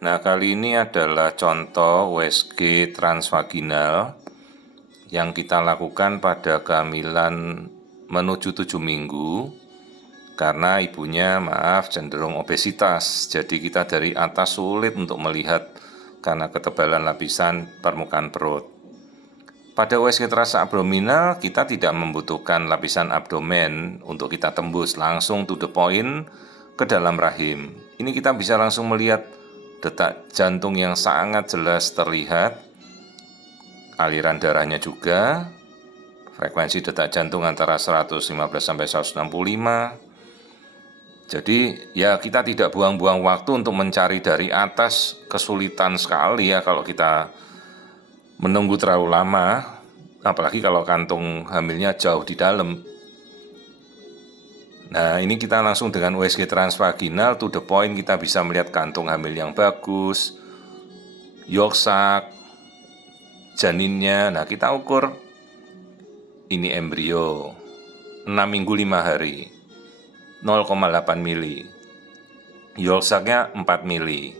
Nah, kali ini adalah contoh USG transvaginal yang kita lakukan pada kehamilan menuju 7 minggu karena ibunya cenderung obesitas. Jadi kita dari atas sulit untuk melihat karena ketebalan lapisan permukaan perut. Pada USG transabdominal kita tidak membutuhkan lapisan abdomen untuk kita tembus langsung to the point ke dalam rahim. Ini kita bisa langsung melihat detak jantung yang sangat jelas terlihat, aliran darahnya juga, frekuensi detak jantung antara 115 sampai 165. Jadi ya kita tidak buang-buang waktu untuk mencari dari atas, kesulitan sekali ya kalau kita menunggu terlalu lama, apalagi kalau kantung hamilnya jauh di dalam. Nah, ini kita langsung dengan USG transvaginal to the point, kita bisa melihat kantung hamil yang bagus, yolk sac, janinnya. Nah, kita ukur ini embrio 6 minggu 5 hari 0,8 mili, yolk sac-nya 4 mili.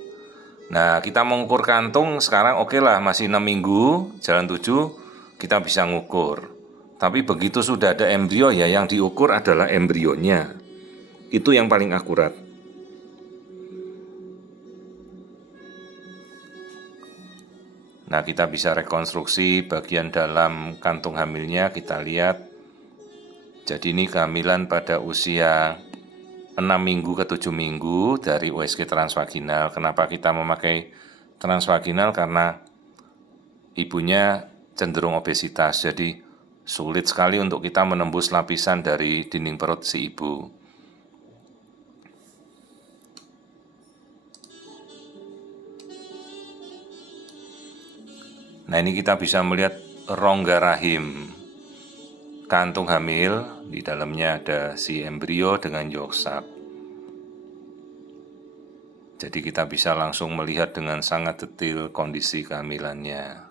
Nah, kita mengukur kantung sekarang oke lah, masih 6 minggu, jalan 7, kita bisa ngukur. Tapi begitu sudah ada embrio ya yang diukur adalah embrionya. Itu yang paling akurat. Nah, kita bisa rekonstruksi bagian dalam kantung hamilnya, kita lihat. Jadi ini kehamilan pada usia 6 minggu ke 7 minggu dari USG transvaginal. Kenapa kita memakai transvaginal? Karena ibunya cenderung obesitas, jadi sulit sekali untuk kita menembus lapisan dari dinding perut si ibu. Nah, ini kita bisa melihat rongga rahim kantung hamil, di dalamnya ada si embrio dengan yolk sac. Jadi kita bisa langsung melihat dengan sangat detail kondisi kehamilannya.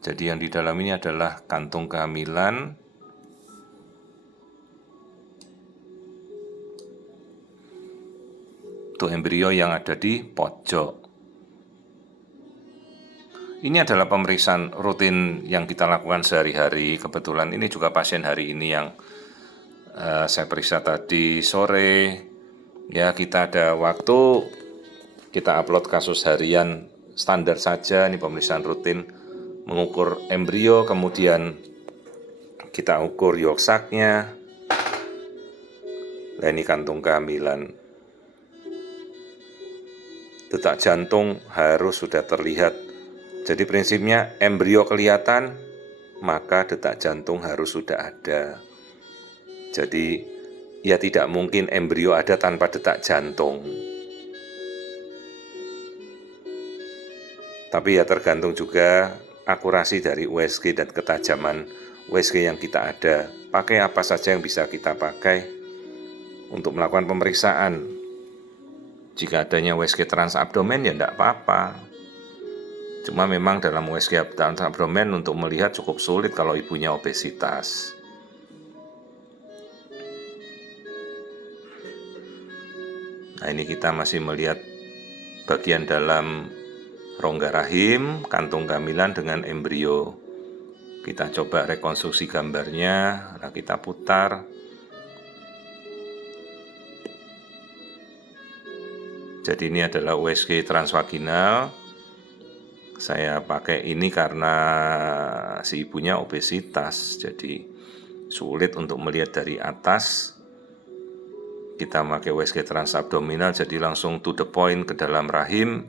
Jadi yang di dalam ini adalah kantung kehamilan. Itu embrio yang ada di pojok. Ini adalah pemeriksaan rutin yang kita lakukan sehari-hari. Kebetulan ini juga pasien hari ini yang saya periksa tadi sore. Ya, kita ada waktu, kita upload kasus harian standar saja. Ini pemeriksaan rutin, mengukur embrio, kemudian kita ukur yolk sac-nya. Nah, ini kantung kehamilan. Detak jantung harus sudah terlihat. Jadi prinsipnya embrio kelihatan, maka detak jantung harus sudah ada. Jadi ya tidak mungkin embrio ada tanpa detak jantung. Tapi ya tergantung juga akurasi dari USG dan ketajaman USG yang kita ada. Pakai apa saja yang bisa kita pakai untuk melakukan pemeriksaan. Jika adanya USG transabdomen ya tidak apa-apa. Cuma memang dalam USG transabdomen untuk melihat cukup sulit kalau ibunya obesitas. Nah, ini kita masih melihat bagian dalam rongga rahim, kantung kehamilan dengan embrio. Kita coba rekonstruksi gambarnya, nah kita putar. Jadi ini adalah USG transvaginal. Saya pakai ini karena si ibunya obesitas, jadi sulit untuk melihat dari atas. Kita pakai USG transabdominal, jadi langsung to the point ke dalam rahim,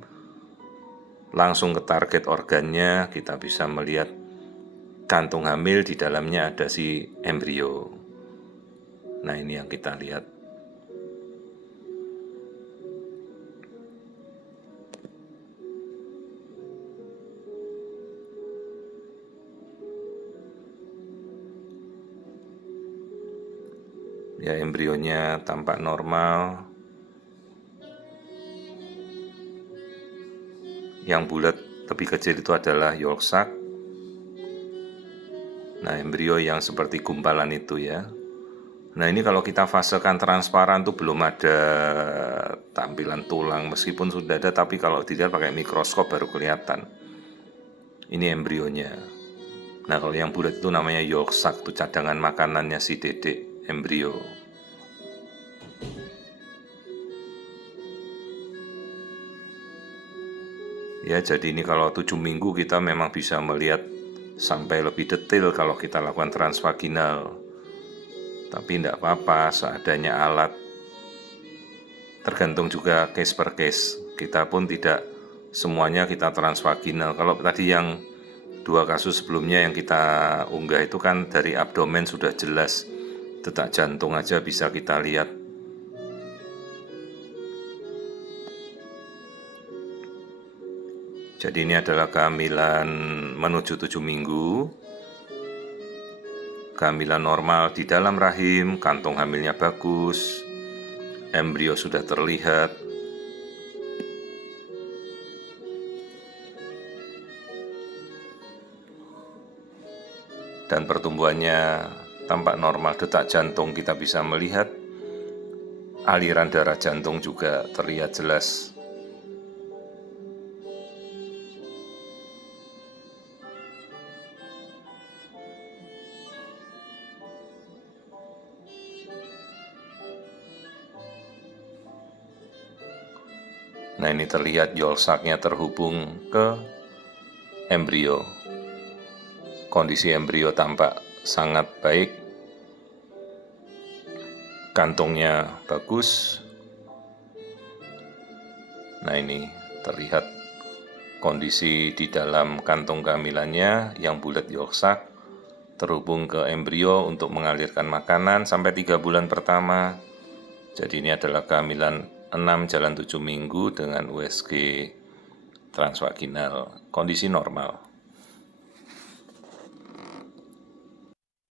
langsung ke target organnya. Kita bisa melihat kantung hamil, di dalamnya ada si embrio. Nah, ini yang kita lihat. Ya, embrionya tampak normal. Yang bulat lebih kecil itu adalah yolk sac. Nah, embrio yang seperti gumpalan itu ya. Nah, ini kalau kita fasekan transparan tuh belum ada tampilan tulang, meskipun sudah ada, tapi kalau dilihat pakai mikroskop baru kelihatan. Ini embrionya. Nah, kalau yang bulat itu namanya yolk sac, itu cadangan makanannya si dedek embrio. Ya, jadi ini kalau 7 minggu kita memang bisa melihat sampai lebih detail kalau kita lakukan transvaginal. Tapi tidak apa-apa, seadanya alat. Tergantung juga case per case. Kita pun tidak semuanya kita transvaginal. Kalau tadi yang 2 kasus sebelumnya yang kita unggah itu kan dari abdomen sudah jelas. Detak jantung aja bisa kita lihat. Jadi ini adalah kehamilan menuju 7 minggu. Kehamilan normal di dalam rahim, kantong hamilnya bagus, embrio sudah terlihat. Dan pertumbuhannya tampak normal, detak jantung kita bisa melihat, aliran darah jantung juga terlihat jelas. Nah, ini terlihat yolk sac-nya terhubung ke embrio. Kondisi embrio tampak sangat baik, kantongnya bagus. Nah, ini terlihat kondisi di dalam kantong kehamilannya yang bulat yolk sac terhubung ke embrio untuk mengalirkan makanan sampai 3 bulan pertama. Jadi ini adalah kehamilan 6 jalan 7 minggu dengan USG transvaginal, kondisi normal.